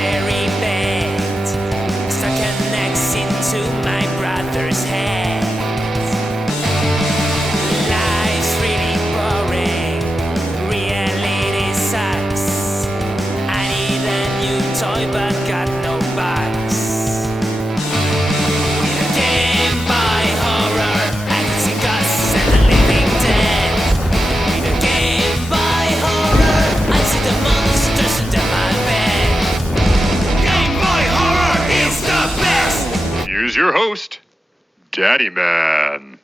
very bad. Stuck an axe into my brother's head. Life's really boring. Reality sucks. I need a new toy but got no bucks. With a Game Boy horror, I can see ghosts and the living dead. With a Game Boy horror, I see the monsters under my bed. Game Boy horror is the best. Here's your host, Daddyman.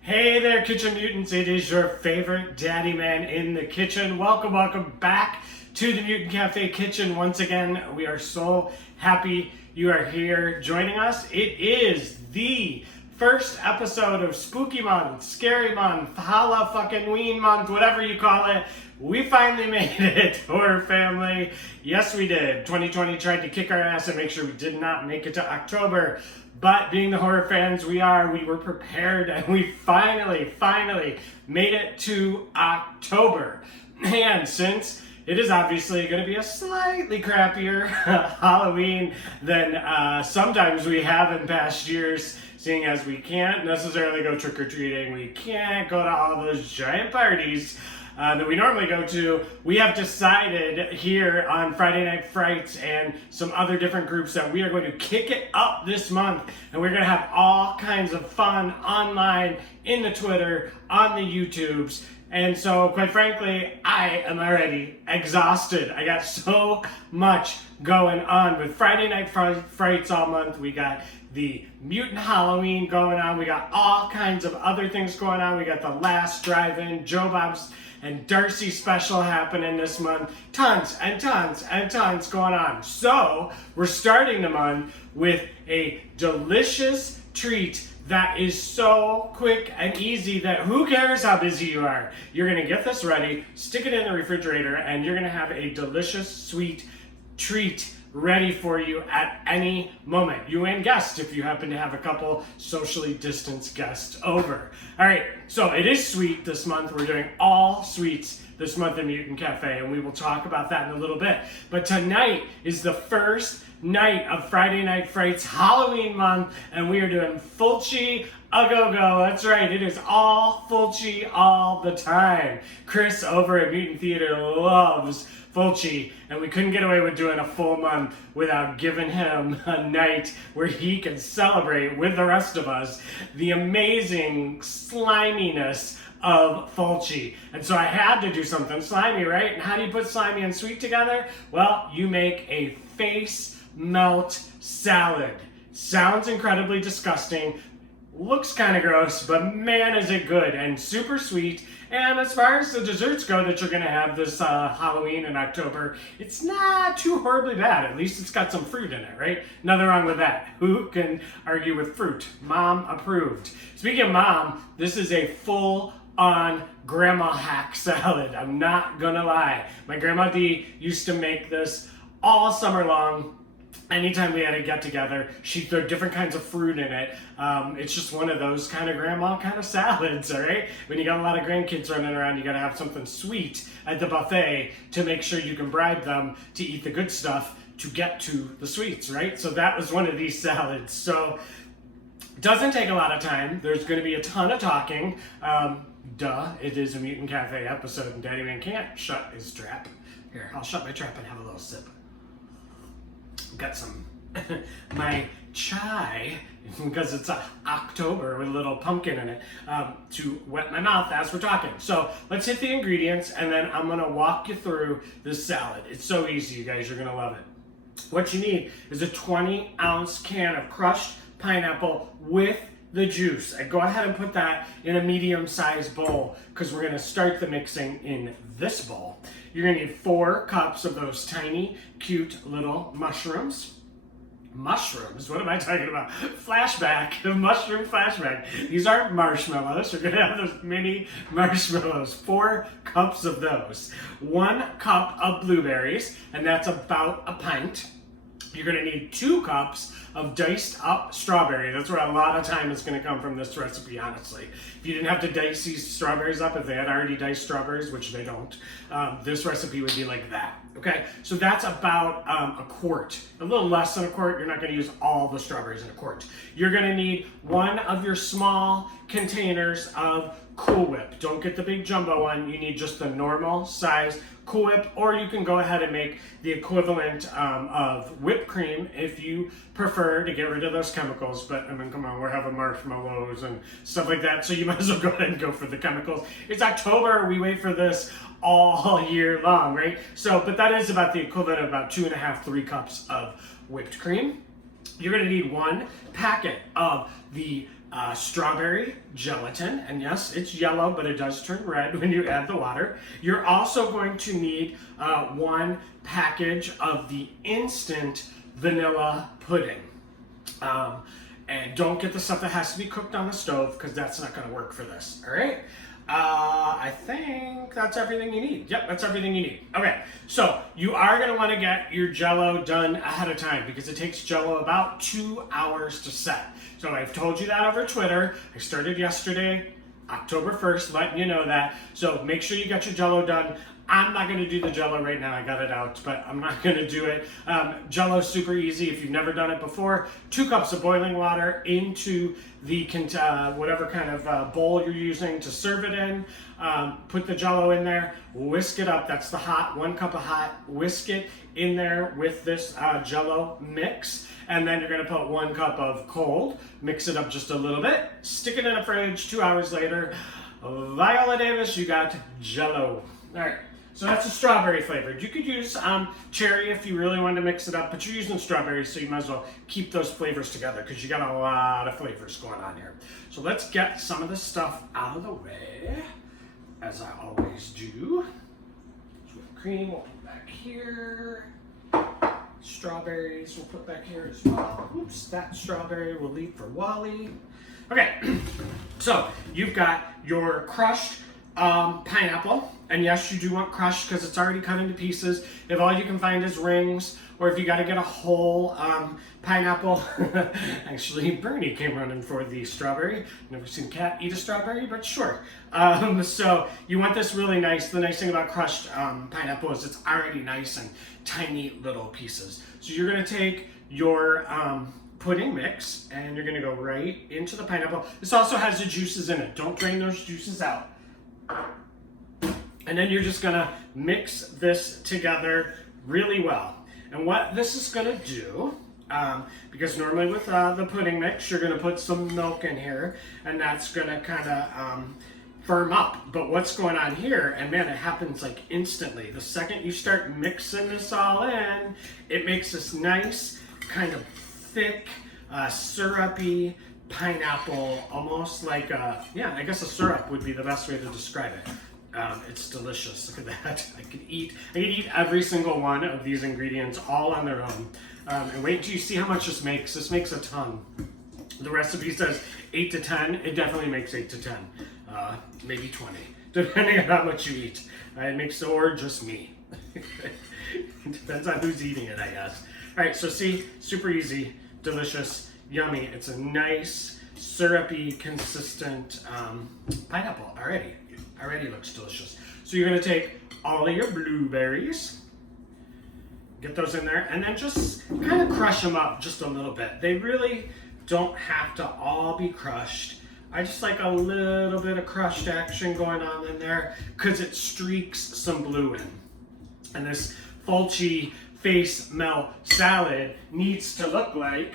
Hey there, Kitchen Mutants. It is your favorite Daddyman in the kitchen. Welcome back to the Mutant Cafe kitchen. Once again, we are so happy you are here joining us. It is the first episode of Spooky Month, Scary Month, Holla fucking Ween Month, whatever you call it. We finally made it, horror family. Yes, we did. 2020 tried to kick our ass and make sure we did not make it to October. But being the horror fans we are, we were prepared and we finally made it to October. And since it is obviously going to be a slightly crappier Halloween than sometimes we have in past years, seeing as we can't necessarily go trick-or-treating, we can't go to all those giant parties that we normally go to, we have decided here on Friday Night Frights and some other different groups that we are going to kick it up this month, and we're going to have all kinds of fun online, in the Twitter, on the YouTubes. And so, quite frankly, I am already exhausted. I got so much going on with Friday Night Frights all month. We got the Mutant Halloween going on. We got all kinds of other things going on. We got the last drive-in, Joe Bob's and Darcy special happening this month. Tons and tons and tons going on. So, we're starting the month with a delicious treat that is so quick and easy that who cares how busy you are. You're gonna get this ready, stick it in the refrigerator, and you're gonna have a delicious, sweet treat ready for you at any moment. You and guests, if you happen to have a couple socially distanced guests over. All right, so it is sweet this month. We're doing all sweets this month in Mutant Cafe, and we will talk about that in a little bit. But tonight is the first night of Friday Night Frights Halloween month, and we are doing Fulci a go-go. That's right, it is all Fulci all the time. Chris over at Mutant Theater loves Fulci, and we couldn't get away with doing a full month without giving him a night where he can celebrate with the rest of us the amazing sliminess of Fulci. And so I had to do something slimy, right? And how do you put slimy and sweet together? Well, you make a face melt salad. Sounds incredibly disgusting, looks kind of gross, but man is it good and super sweet. And as far as the desserts go that you're going to have this Halloween in October, it's not too horribly bad. At least it's got some fruit in it, right? Nothing wrong with that. Who can argue with fruit? Mom approved. Speaking of mom, this is a full-on grandma hack salad. I'm not going to lie. My grandma Dee used to make this all summer long. Anytime we had a get-together, she'd throw different kinds of fruit in it. It's just one of those kind of grandma kind of salads, all right? When you got a lot of grandkids running around, you got to have something sweet at the buffet to make sure you can bribe them to eat the good stuff to get to the sweets, right? So that was one of these salads. So it doesn't take a lot of time. There's going to be a ton of talking. It is a Mutant Cafe episode, and Daddyman can't shut his trap. Here, I'll shut my trap and have a little sip. Got some my chai, because it's October with a little pumpkin in it, to wet my mouth as we're talking. So let's hit the ingredients, and then I'm gonna walk you through this salad. It's so easy, you guys, you're gonna love it. What you need is a 20-ounce can of crushed pineapple with the juice. And go ahead and put that in a medium-sized bowl, because we're gonna start the mixing in this bowl. You're gonna need 4 cups of those tiny, cute little mushrooms. Mushrooms? What am I talking about? Flashback, mushroom flashback. These aren't marshmallows. You're gonna have those mini marshmallows. 4 cups of those. 1 cup of blueberries, and that's about a pint. You're gonna need 2 cups of diced up strawberry. That's where a lot of time is gonna come from this recipe, honestly. If you didn't have to dice these strawberries up, if they had already diced strawberries, which they don't, this recipe would be like that. Okay, so that's about a quart, a little less than a quart. You're not going to use all the strawberries in a quart. You're going to need one of your small containers of Cool Whip. Don't get the big jumbo one. You need just the normal size Cool Whip, or you can go ahead and make the equivalent of whipped cream if you prefer to get rid of those chemicals. But I mean, come on, we're having marshmallows and stuff like that, so you might as well go ahead and go for the chemicals. It's October. We wait for this all year long, right? So, but that is about the equivalent of about 2.5, 3 cups of whipped cream. You're going to need 1 packet of the strawberry gelatin, and yes, it's yellow, but it does turn red when you add the water. You're also going to need 1 package of the instant vanilla pudding. And don't get the stuff that has to be cooked on the stove, because that's not going to work for this, all right? I think that's everything you need. Yep, that's everything you need. Okay, so you are going to want to get your Jell-O done ahead of time, because it takes Jell-O about 2 hours to set. So I've told you that over Twitter. I started yesterday, October 1st, letting you know that. So make sure you got your Jell-O done. I'm not going to do the Jell-O right now. I got it out, but I'm not going to do it. Jell-O's super easy if you've never done it before. 2 cups of boiling water into the whatever kind of bowl you're using to serve it in. Put the Jell-O in there, whisk it up. That's the hot, 1 cup of hot. Whisk it in there with this Jell-O mix. And then you're going to put 1 cup of cold. Mix it up just a little bit. Stick it in the fridge. 2 hours later, Viola Davis, you got Jell-O. All right. So that's a strawberry flavored. You could use cherry if you really wanted to mix it up, but you're using strawberries, so you might as well keep those flavors together, because you got a lot of flavors going on here. So let's get some of this stuff out of the way, as I always do. Whipped cream we'll put back here. Strawberries we'll put back here as well. Oops, that strawberry we'll leave for Wally. Okay, so you've got your crushed pineapple. And yes, you do want crushed because it's already cut into pieces. If all you can find is rings, or if you got to get a whole pineapple. Actually, Bernie came running for the strawberry. Never seen a cat eat a strawberry, but sure. So you want this really nice. The nice thing about crushed pineapple is it's already nice and tiny little pieces. So you're going to take your pudding mix and you're going to go right into the pineapple. This also has the juices in it. Don't drain those juices out. And then you're just gonna mix this together really well. And what this is gonna do, because normally with the pudding mix, you're gonna put some milk in here, and that's gonna kinda firm up. But what's going on here, and man, it happens like instantly. The second you start mixing this all in, it makes this nice, kind of thick, syrupy pineapple, almost like I guess a syrup would be the best way to describe it. It's delicious. Look at that. I could eat every single one of these ingredients all on their own. And wait until you see how much this makes. This makes a ton. The recipe says 8 to 10. It definitely makes 8 to 10. Maybe 20, depending on how much you eat. It makes, or just me. Depends on who's eating it, I guess. All right, so see, super easy, delicious, yummy. It's a nice, syrupy, consistent pineapple already. Already looks delicious. So you're going to take all of your blueberries, get those in there, and then just kind of crush them up just a little bit. They really don't have to all be crushed. I just like a little bit of crushed action going on in there because it streaks some blue in. And this Fulci face melt salad needs to look like,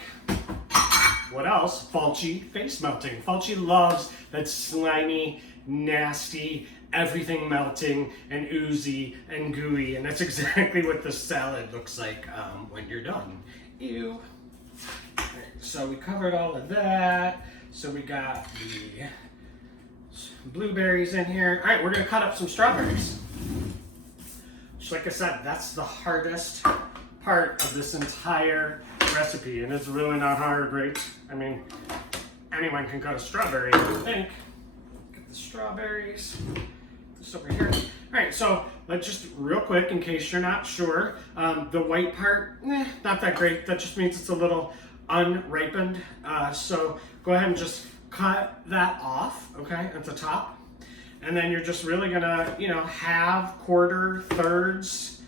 what else? Fulci face melting. Fulci loves that slimy, nasty, everything melting and oozy and gooey, and that's exactly what the salad looks like when you're done. Ew. Right, so we covered all of that. So we got the blueberries in here. All right, we're gonna cut up some strawberries. So like I said, that's the hardest part of this entire recipe, and it's really not hard, right? I mean, anyone can cut a strawberry, I think. Get the strawberries. This over here. All right, so let's just real quick, in case you're not sure, the white part, not that great. That just means it's a little unripened. So go ahead and just cut that off, okay, at the top. And then you're just really gonna, halve, quarter, thirds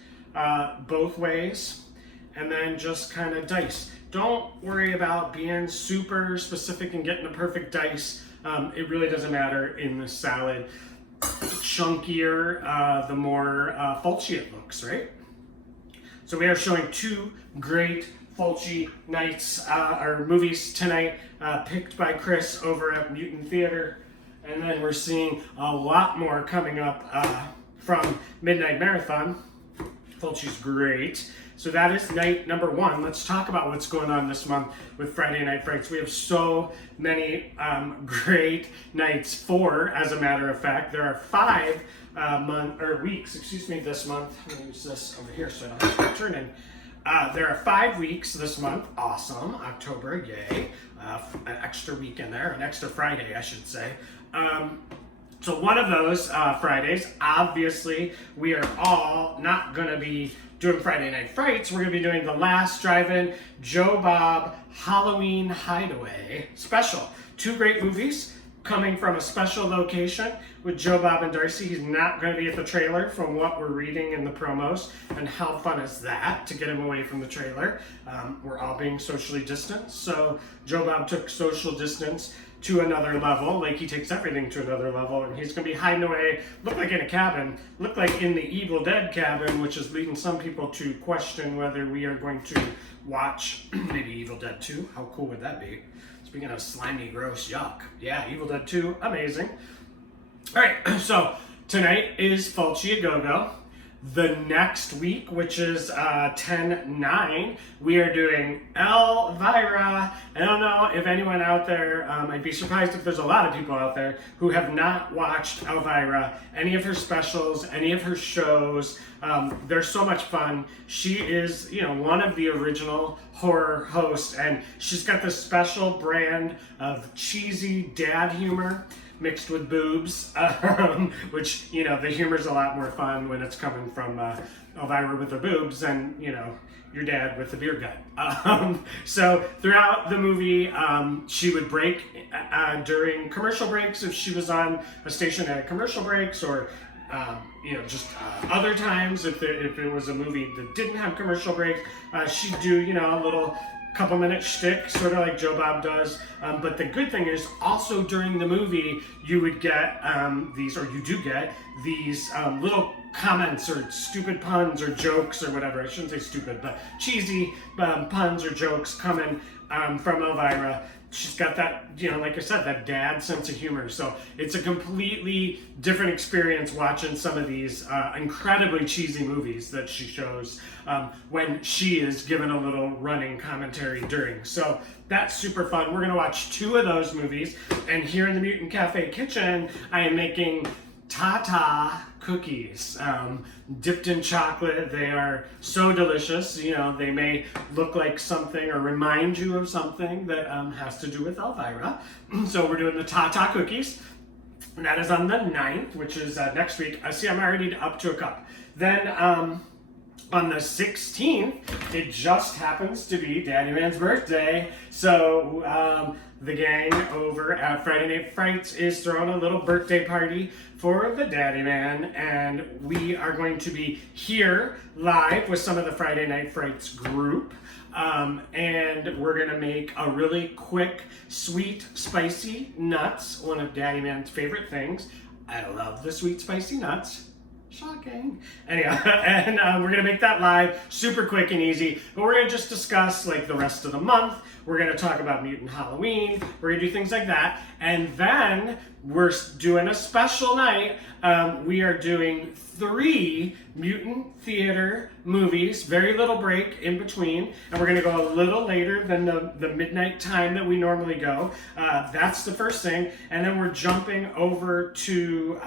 both ways, and then just kind of dice. Don't worry about being super specific and getting the perfect dice. It really doesn't matter in the salad. The chunkier, the more Fulci it looks, right? So we are showing two great Fulci nights, or movies tonight, picked by Chris over at Mutant Theater. And then we're seeing a lot more coming up from Midnight Marathon. Fulci's great. So that is night number one. Let's talk about what's going on this month with Friday Night Frights. We have so many great nights. 4, as a matter of fact. There are 5 weeks, this month. I'm gonna use this over here so I don't have to turn in. There are 5 weeks this month. Awesome. October, yay. An extra week in there, an extra Friday, I should say. So one of those Fridays, obviously, we are all not going to be doing Friday Night Frights. We're going to be doing the last drive-in Joe Bob Halloween Hideaway special. 2 great movies coming from a special location with Joe Bob and Darcy. He's not going to be at the trailer from what we're reading in the promos. And how fun is that to get him away from the trailer? We're all being socially distanced. So Joe Bob took social distance to another level, like he takes everything to another level, and he's gonna be hiding away, look like in a cabin, look like in the Evil Dead cabin, which is leading some people to question whether we are going to watch maybe Evil Dead 2. How cool would that be? Speaking of slimy, gross, yuck. Yeah, Evil Dead 2, amazing. All right, so tonight is Fulci A Go-Go. The next week, which is 10/9, we are doing Elvira. I don't know if anyone out there, I'd be surprised if there's a lot of people out there who have not watched Elvira, any of her specials, any of her shows. They're so much fun. She is, one of the original horror hosts, and she's got this special brand of cheesy dad humor mixed with boobs, which, the humor's a lot more fun when it's coming from Elvira with her boobs and, your dad with the beer gut. So throughout the movie, she would break during commercial breaks if she was on a station that had commercial breaks, or just other times if it was a movie that didn't have commercial breaks, she'd do, a little couple-minute shtick, sort of like Joe Bob does. But the good thing is, also during the movie, you would get you do get these little comments or stupid puns or jokes or whatever. I shouldn't say stupid, but cheesy puns or jokes coming from Elvira. She's got that, like I said, that dad sense of humor. So it's a completely different experience watching some of these incredibly cheesy movies that she shows when she is given a little running commentary during. So that's super fun. We're going to watch 2 of those movies. And here in the Mutant Cafe kitchen, I am making Tata cookies dipped in chocolate. They are so delicious. They may look like something or remind you of something that has to do with Elvira. So we're doing the Tata cookies, and that is on the 9th, which is next week. I see I'm already up to a cup. Then on the 16th, it just happens to be Daddyman's birthday. So the gang over at Friday Night Frights is throwing a little birthday party for the Daddyman, and we are going to be here live with some of the Friday Night Frights group. And we're gonna make a really quick, sweet, spicy nuts, one of Daddyman's favorite things. I love the sweet, spicy nuts. Shocking. Anyhow, and we're going to make that live, super quick and easy, but we're going to just discuss like the rest of the month. We're going to talk about Mutant Halloween. We're going to do things like that. And then we're doing a special night. We are doing 3 Mutant Theater movies, very little break in between, and we're going to go a little later than the midnight time that we normally go. That's the first thing. And then we're jumping over to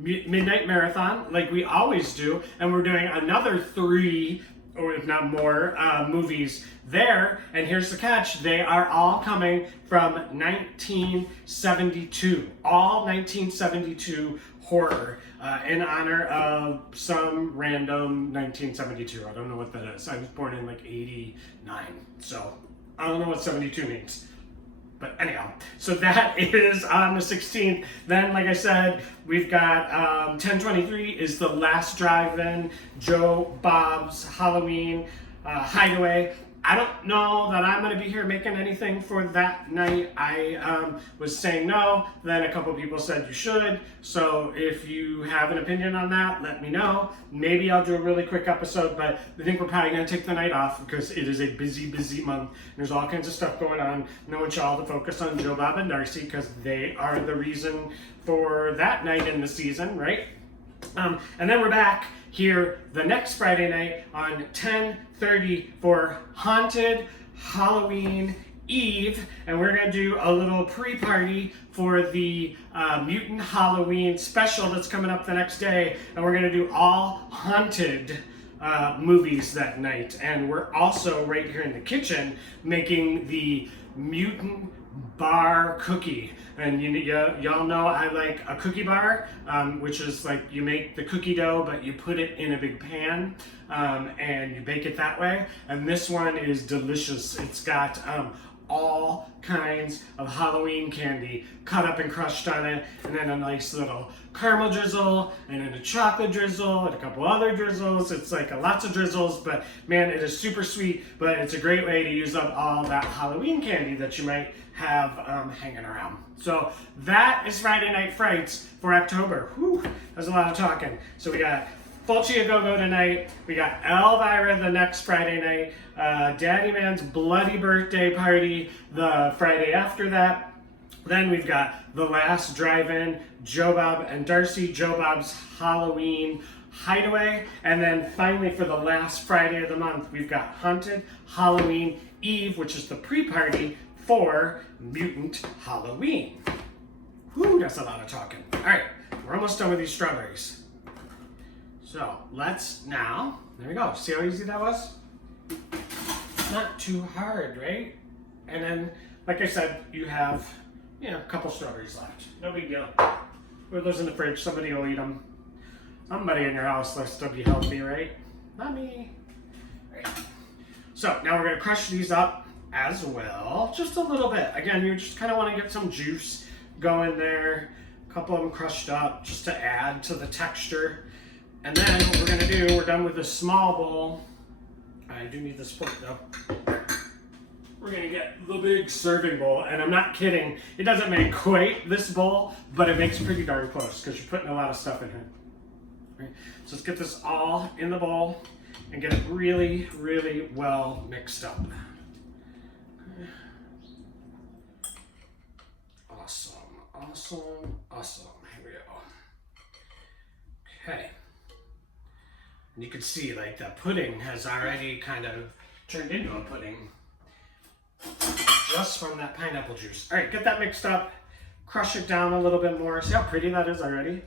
Midnight Marathon, like we always do, and we're doing another 3, or if not more, movies there. And here's the catch: they are all coming from 1972, all 1972 horror, in honor of some random 1972. I don't know what that is. I was born in like 89, so I don't know what 72 means. But anyhow, so that is on the 16th. Then, like I said, we've got 10/23 is the last drive-in, Joe Bob's Halloween Hideaway. I don't know that I'm going to be here making anything for that night. I was saying no, then a couple people said you should. So if you have an opinion on that, let me know. Maybe I'll do a really quick episode, but I think we're probably going to take the night off because it is a busy, busy month. There's all kinds of stuff going on. And I want y'all to focus on Joe, Bob, and Darcy because they are the reason for that night in the season, right? And then we're back here the next Friday night on 10/30 for Haunted Halloween Eve, and we're gonna do a little pre-party for the Mutant Halloween special that's coming up the next day, and we're gonna do all haunted movies that night. And we're also right here in the kitchen making the mutant bar cookie. And y'all know I like a cookie bar, which is like you make the cookie dough, but you put it in a big pan and you bake it that way. And this one is delicious. It's got all kinds of Halloween candy cut up and crushed on it, and then a nice little caramel drizzle, and then a chocolate drizzle, and a couple other drizzles. It's like lots of drizzles, but man, it is super sweet, but it's a great way to use up all that Halloween candy that you might have hanging around. So that is Friday Night Frights for October. Whew, that's a lot of talking. So we got Fulci a Go-Go tonight. We got Elvira the next Friday night. Daddyman's bloody birthday party the Friday after that. Then we've got the last drive-in, Joe Bob and Darcy, Joe Bob's Halloween Hideaway. And then finally for the last Friday of the month, we've got Haunted Halloween Eve, which is the pre-party for Mutant Halloween. Whew, that's a lot of talking. All right, we're almost done with these strawberries. So let's now, there we go. See how easy that was? Not too hard, right? And then, like I said, you have, a couple strawberries left. No big deal. Put those in the fridge. Somebody will eat them. Somebody in your house likes to be healthy, right? Not me. All right. So now we're gonna crush these up as well, just a little bit. Again, you just kind of want to get some juice going there. A couple of them crushed up just to add to the texture. And then what we're gonna do, we're done with the small bowl. I do need this fork though. We're gonna get the big serving bowl, and I'm not kidding. It doesn't make quite this bowl, but it makes pretty darn close because you're putting a lot of stuff in here. All right, so let's get this all in the bowl and get it really, really well mixed up. Okay. Awesome, awesome, awesome. Here we go. Okay. And you can see like the pudding has already kind of turned into a pudding just from that pineapple juice. All right, get that mixed up, crush it down a little bit more. See how pretty that is already?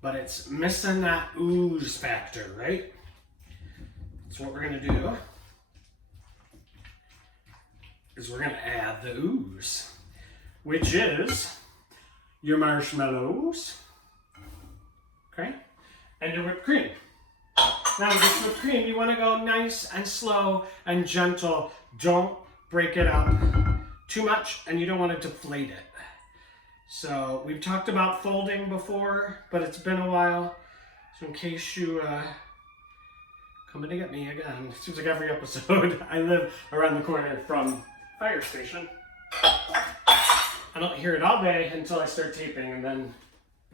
But it's missing that ooze factor, right? So what we're gonna do is we're gonna add the ooze, which is your marshmallows, okay, and your whipped cream. Now with this whipped cream, you want to go nice and slow and gentle. Don't break it up too much, and you don't want to deflate it. So we've talked about folding before, but it's been a while. So in case you coming to get me again, it seems like every episode. I live around the corner from fire station. I don't hear it all day until I start taping, and then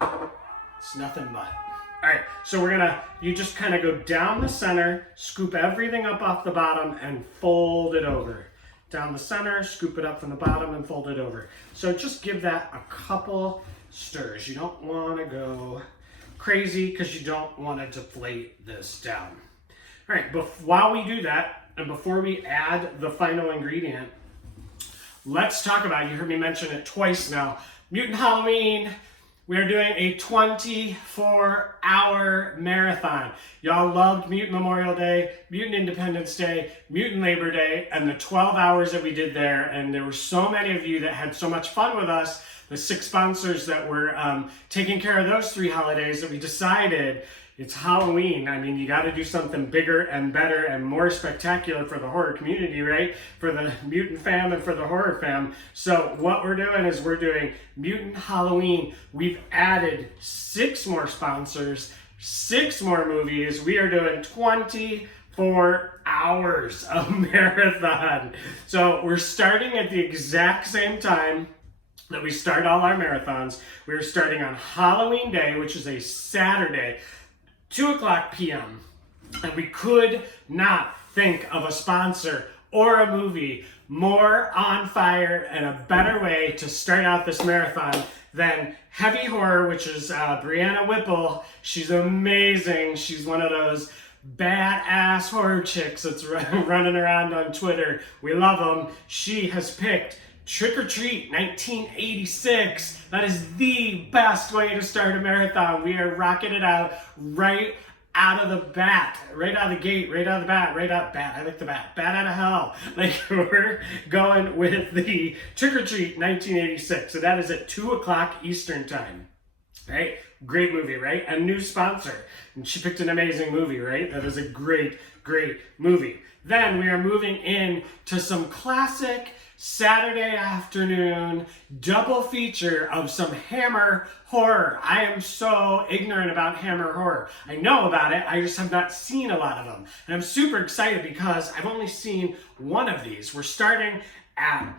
it's nothing but. All right, so you just kind of go down the center, scoop everything up off the bottom, and fold it over. Down the center, scoop it up from the bottom, and fold it over. So just give that a couple stirs. You don't want to go crazy because you don't want to deflate this down. All right, while we do that, and before we add the final ingredient, let's talk about, you heard me mention it twice now, Mutant Halloween. We are doing a 24-hour marathon. Y'all loved Mutant Memorial Day, Mutant Independence Day, Mutant Labor Day, and the 12 hours that we did there. And there were so many of you that had so much fun with us, the 6 sponsors that were taking care of those 3 holidays, that we decided, It's Halloween. I mean, you got to do something bigger and better and more spectacular for the horror community, right? For the mutant fam and for the horror fam. So what we're doing is we're doing Mutant Halloween. We've added 6 more sponsors, 6 more movies. We are doing 24 hours of marathon. So we're starting at the exact same time that we start all our marathons. We're starting on Halloween Day, which is a Saturday, 2:00 p.m. And we could not think of a sponsor or a movie more on fire and a better way to start out this marathon than Heavy Horror, which is Brianna Whipple. She's amazing. She's one of those badass horror chicks that's running around on Twitter. We love them. She has picked Trick or Treat 1986. That is the best way to start a marathon. We are rocking it out right out of the bat, right out of the gate, right out of the bat, right out bat. I like the bat. Bat out of hell. Like, we're going with the Trick or Treat 1986. So that is at 2:00 Eastern time. Right? Great movie, right? A new sponsor. And she picked an amazing movie, right? That is a great, great movie. Then we are moving in to some classic Saturday afternoon double feature of some Hammer horror. I am so ignorant about Hammer horror. I know about it, I just have not seen a lot of them. And I'm super excited because I've only seen one of these. We're starting at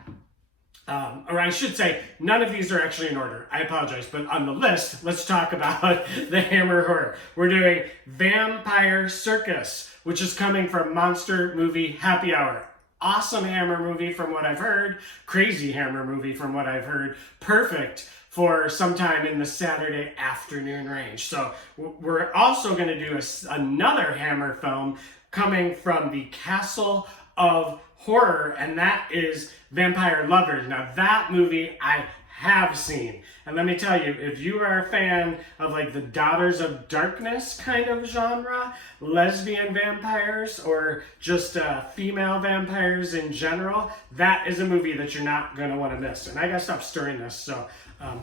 or I should say, none of these are actually in order. I apologize, but on the list, let's talk about the Hammer horror. We're doing Vampire Circus, which is coming from Monster Movie Happy Hour. Awesome Hammer movie from what I've heard. Crazy Hammer movie from what I've heard. Perfect for sometime in the Saturday afternoon range. So we're also going to do another Hammer film coming from the Castle of Horror, and that is Vampire Lovers. Now that movie I have seen, and let me tell you, if you are a fan of like the Daughters of Darkness kind of genre, lesbian vampires, or just female vampires in general, that is a movie that you're not going to want to miss. And I gotta stop stirring this, so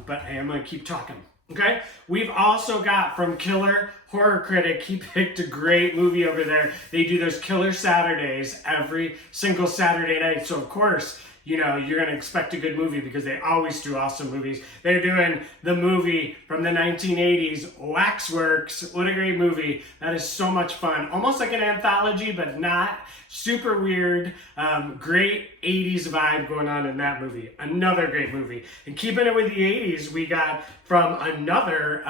but I am going to keep talking. Okay, we've also got from Killer Horror Critic. He picked a great movie over there. They do those Killer Saturdays every single Saturday night. So of course, you know, you're going to expect a good movie because they always do awesome movies. They're doing the movie from the 1980s, Waxworks. What a great movie. That is so much fun. Almost like an anthology, but not. Super weird. Great 80s vibe going on in that movie. Another great movie. And keeping it with the 80s, we got from another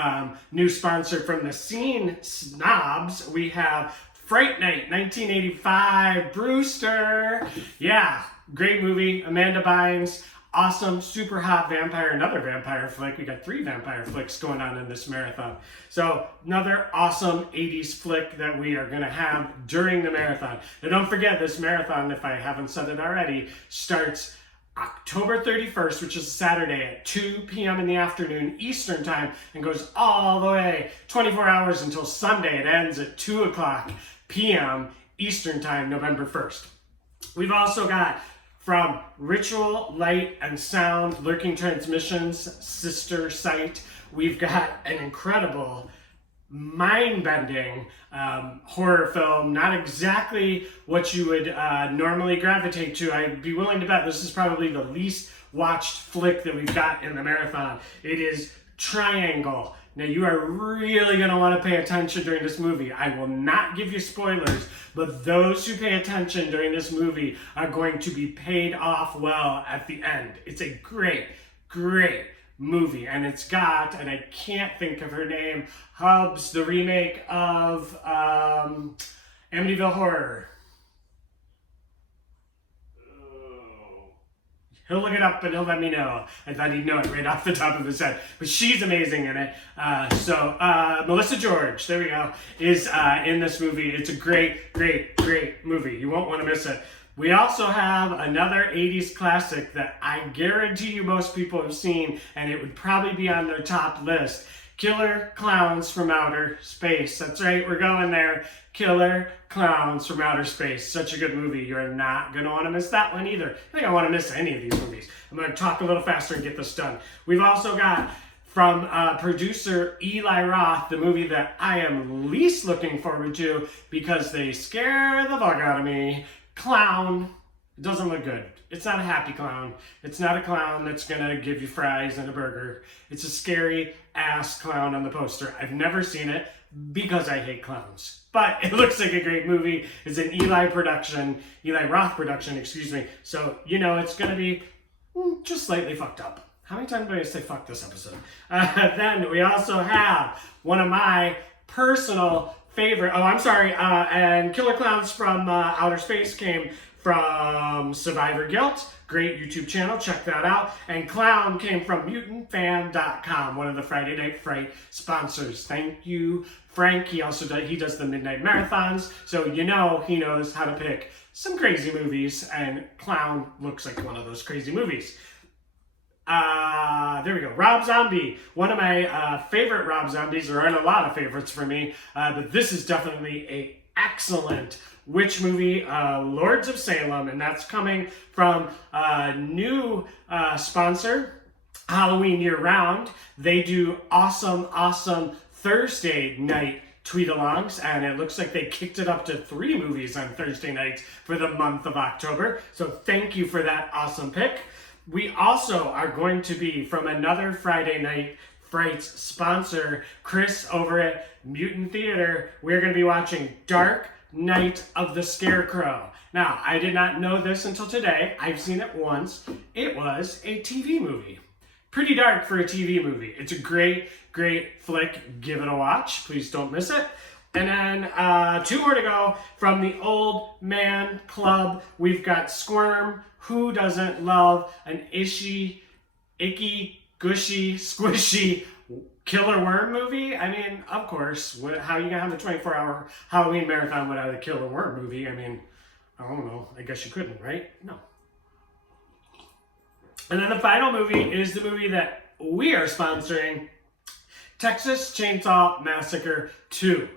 new sponsor from the Scene Snobs, we have Fright Night 1985. Brewster. Yeah. Great movie, Amanda Bynes, awesome, super hot vampire, another vampire flick. We got 3 vampire flicks going on in this marathon. So another awesome 80s flick that we are going to have during the marathon. Now don't forget, this marathon, if I haven't said it already, starts October 31st, which is Saturday at 2 p.m. in the afternoon Eastern time, and goes all the way 24 hours until Sunday. It ends at 2:00 p.m. Eastern time, November 1st. We've also got from Ritual Light and Sound, Lurking Transmissions, sister site, we've got an incredible, mind-bending horror film. Not exactly what you would normally gravitate to. I'd be willing to bet this is probably the least watched flick that we've got in the marathon. It is Triangle. Now, you are really going to want to pay attention during this movie. I will not give you spoilers, but those who pay attention during this movie are going to be paid off well at the end. It's a great, great movie. And it's got, and I can't think of her name, Hubs, the remake of Amityville Horror. He'll look it up and he'll let me know. I thought he'd know it right off the top of his head. But she's amazing in it. Melissa George, there we go, is in this movie. It's a great, great, great movie. You won't want to miss it. We also have another 80s classic that I guarantee you most people have seen, and it would probably be on their top list. Killer Clowns from Outer Space. That's right, we're going there. Killer Clowns from Outer Space. Such a good movie. You're not going to want to miss that one either. I think I want to miss any of these movies. I'm going to talk a little faster and get this done. We've also got from producer Eli Roth, the movie that I am least looking forward to because they scare the fuck out of me. Clown. It doesn't look good. It's not a happy clown. It's not a clown that's gonna give you fries and a burger. It's a scary ass clown on the poster. I've never seen it because I hate clowns. But it looks like a great movie. It's an Eli Roth production, excuse me. So, you know, it's gonna be just slightly fucked up. How many times do I say fuck this episode? Then we also have one of my personal favorite, and Killer Clowns from Outer Space came from Survivor Guilt. Great YouTube channel, check that out. And Clown came from MutantFan.com, one of the Friday Night Fright sponsors. Thank you, Frank. He does the Midnight Marathons, so you know he knows how to pick some crazy movies, and Clown looks like one of those crazy movies. There we go. Rob Zombie. One of my favorite Rob Zombies. There aren't a lot of favorites for me, but this is definitely a excellent witch movie, Lords of Salem, and that's coming from a new sponsor, Halloween Year Round. They do awesome Thursday night tweet-alongs, and it looks like they kicked it up to 3 movies on Thursday nights for the month of October. So thank you for that awesome pick. We also are going to be from another Friday Night Frights sponsor, Chris over at Mutant Theater. We're going to be watching Dark Night of the Scarecrow. Now, I did not know this until today. I've seen it once. It was a TV movie. Pretty dark for a TV movie. It's a great flick. Give it a watch. Please don't miss it. And then 2 more to go from the Old Man Club. We've got Squirm. Who doesn't love an icky, gushy, squishy killer worm movie? I mean, of course. How are you gonna have a 24-hour Halloween marathon without a killer worm movie? I mean, I don't know. I guess you couldn't, right? No. And then the final movie is the movie that we are sponsoring, Texas Chainsaw Massacre 2.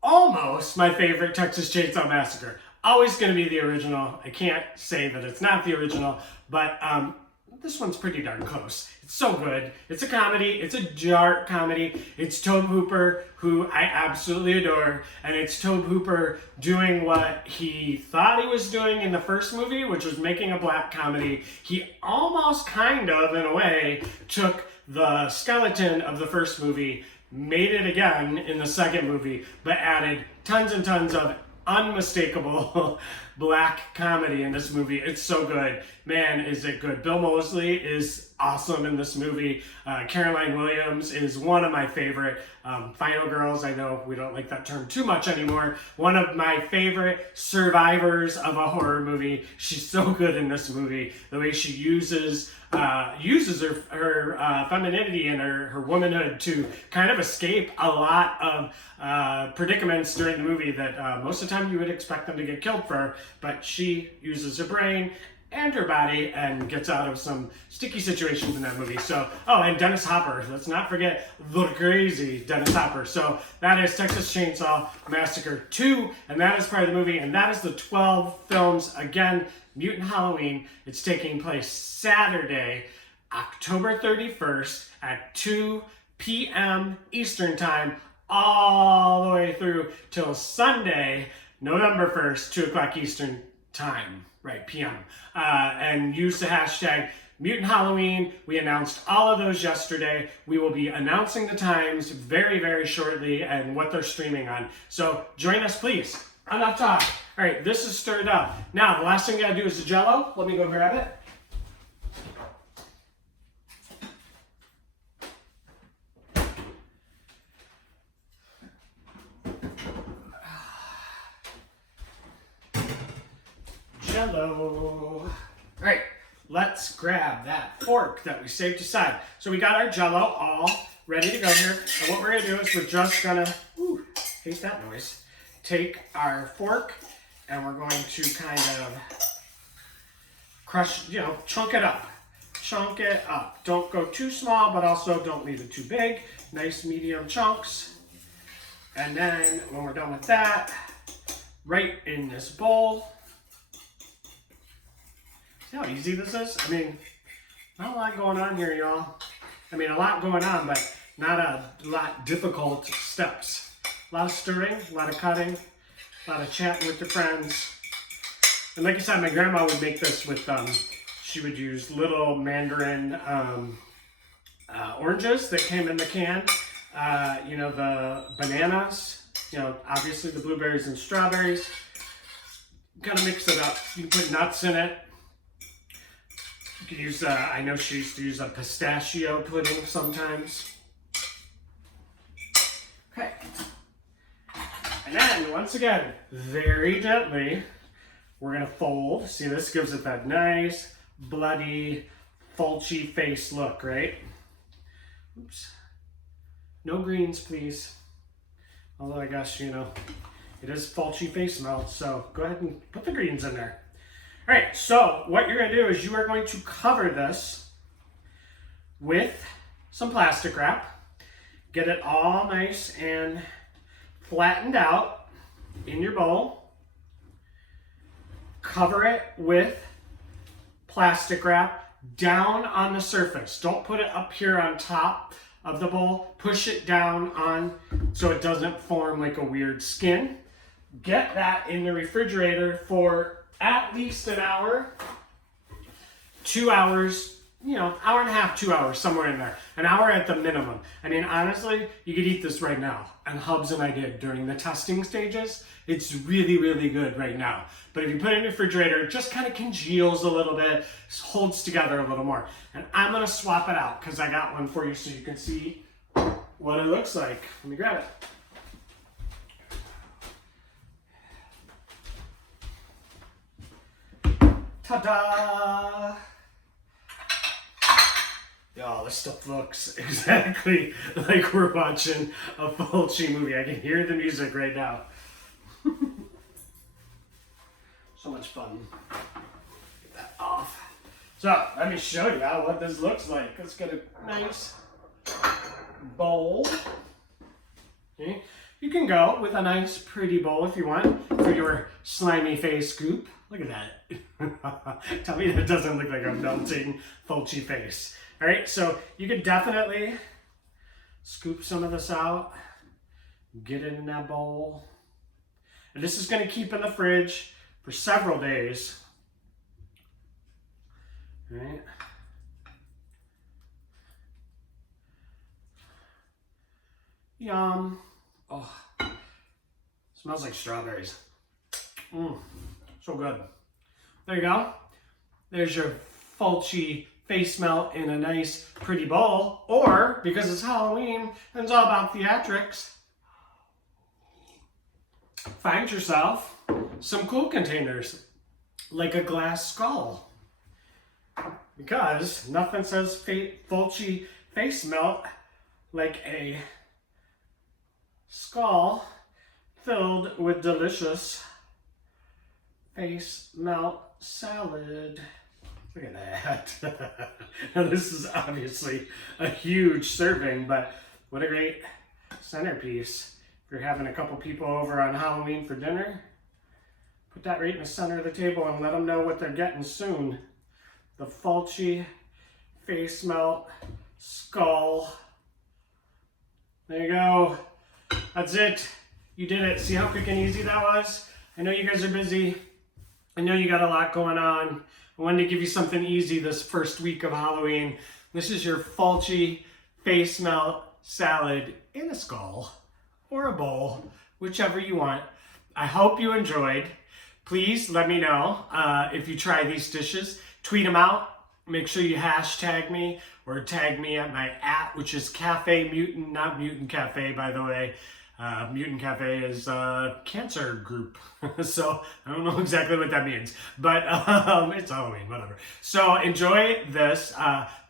Almost my favorite Texas Chainsaw Massacre. Always going to be the original. I can't say that it's not the original, but this one's pretty darn close. It's so good. It's a comedy. It's a dark comedy. It's Tobe Hooper, who I absolutely adore, and it's Tobe Hooper doing what he thought he was doing in the first movie, which was making a black comedy. He almost kind of, in a way, took the skeleton of the first movie, made it again in the second movie, but added tons and tons of unmistakable black comedy in this movie. It's so good. Man, is it good. Bill Moseley is awesome in this movie. Caroline Williams is one of my favorite Final Girls. I know we don't like that term too much anymore. One of my favorite survivors of a horror movie. She's so good in this movie. The way she uses her femininity and her womanhood to kind of escape a lot of predicaments during the movie that most of the time you would expect them to get killed for, but she uses her brain and her body and gets out of some sticky situations in that movie. So, and Dennis Hopper. Let's not forget the crazy Dennis Hopper. So that is Texas Chainsaw Massacre 2, and that is part of the movie, and that is the 12 films. Again, Mutant Halloween. It's taking place Saturday, October 31st at 2 p.m. Eastern Time, all the way through till Sunday, November 1st, 2 o'clock Eastern Time, right, p.m. And use the hashtag Mutant Halloween. We announced all of those yesterday. We will be announcing the times very, very shortly and what they're streaming on. So join us, please. Enough talk. All right, this is stirred up. Now, the last thing I gotta do is the Jell-O. Let me go grab it. Jell-O. All right, let's grab that fork that we saved aside. So we got our Jell-O all ready to go here. And what we're gonna do is we're just gonna, hate that noise, take our fork and we're going to kind of crush, chunk it up. Chunk it up. Don't go too small, but also don't leave it too big. Nice medium chunks. And then when we're done with that, right in this bowl. See how easy this is? I mean, not a lot going on here, y'all. I mean, a lot going on, but not a lot difficult steps. A lot of stirring, a lot of cutting, a lot of chatting with your friends. And like I said, my grandma would make this with, she would use little mandarin oranges that came in the can. You know, the bananas, you know, obviously the blueberries and strawberries. Kind of mix it up. You can put nuts in it. You could use, I know she used to use a pistachio pudding sometimes. Okay. And then, once again, very gently, we're going to fold. See, this gives it that nice, bloody, Fulci face look, right? Oops. No greens, please. Although I guess, you know, it is Fulci face melt, so go ahead and put the greens in there. All right, so what you're going to do is you are going to cover this with some plastic wrap. Get it all nice and flattened out in your bowl. Cover it with plastic wrap down on the surface. Don't put it up here on top of the bowl. Push it down on so it doesn't form like a weird skin. Get that in the refrigerator for at least an hour, 2 hours, you know, hour and a half, 2 hours, somewhere in there. An hour at the minimum. I mean, honestly, you could eat this right now. And Hubs and I did during the testing stages. It's really, really good right now. But if you put it in the refrigerator, it just kind of congeals a little bit, holds together a little more. And I'm going to swap it out because I got one for you so you can see what it looks like. Let me grab it. Ta-da! Y'all, this stuff looks exactly like we're watching a Fulci movie. I can hear the music right now. So much fun. Get that off. So, let me show you what this looks like. Let's get a nice bowl. Okay. You can go with a nice, pretty bowl if you want for your slimy face scoop. Look at that. Tell me that doesn't look like a melting Fulci face. All right, so you could definitely scoop some of this out, get it in that bowl. And this is going to keep in the fridge for several days. All right. Yum. Oh, smells like strawberries. So good. There you go. There's your Fulci face melt in a nice, pretty bowl. Or, because it's Halloween and it's all about theatrics, find yourself some cool containers, like a glass skull. Because nothing says Fulci face melt like a skull filled with delicious face melt salad. Look at that. Now this is obviously a huge serving, but what a great centerpiece. If you're having a couple people over on Halloween for dinner, put that right in the center of the table and let them know what they're getting soon. The Fulci face melt skull. There you go. That's it. You did it. See how quick and easy that was? I know you guys are busy. I know you got a lot going on. I wanted to give you something easy this first week of Halloween. This is your Fulci face melt salad in a skull or a bowl, whichever you want. I hope you enjoyed. Please let me know if you try these dishes. Tweet them out. Make sure you hashtag me or tag me at my which is Cafe Mutant, not Mutant Cafe, by the way. Mutant Cafe is a cancer group, so I don't know exactly what that means, but it's Halloween, whatever. So enjoy this.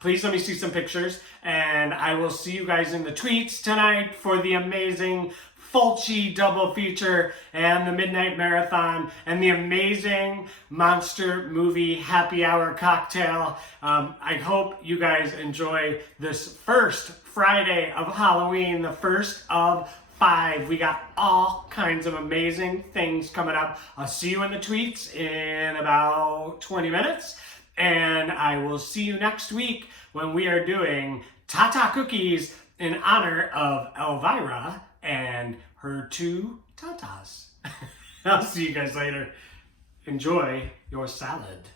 Please let me see some pictures, and I will see you guys in the tweets tonight for the amazing Fulci double feature and the Midnight Marathon and the amazing monster movie happy hour cocktail. I hope you guys enjoy this first Friday of Halloween, the first of 5. We got all kinds of amazing things coming up. I'll see you in the tweets in about 20 minutes. And I will see you next week when we are doing Tata Cookies in honor of Elvira and her 2 tatas. I'll see you guys later. Enjoy your salad.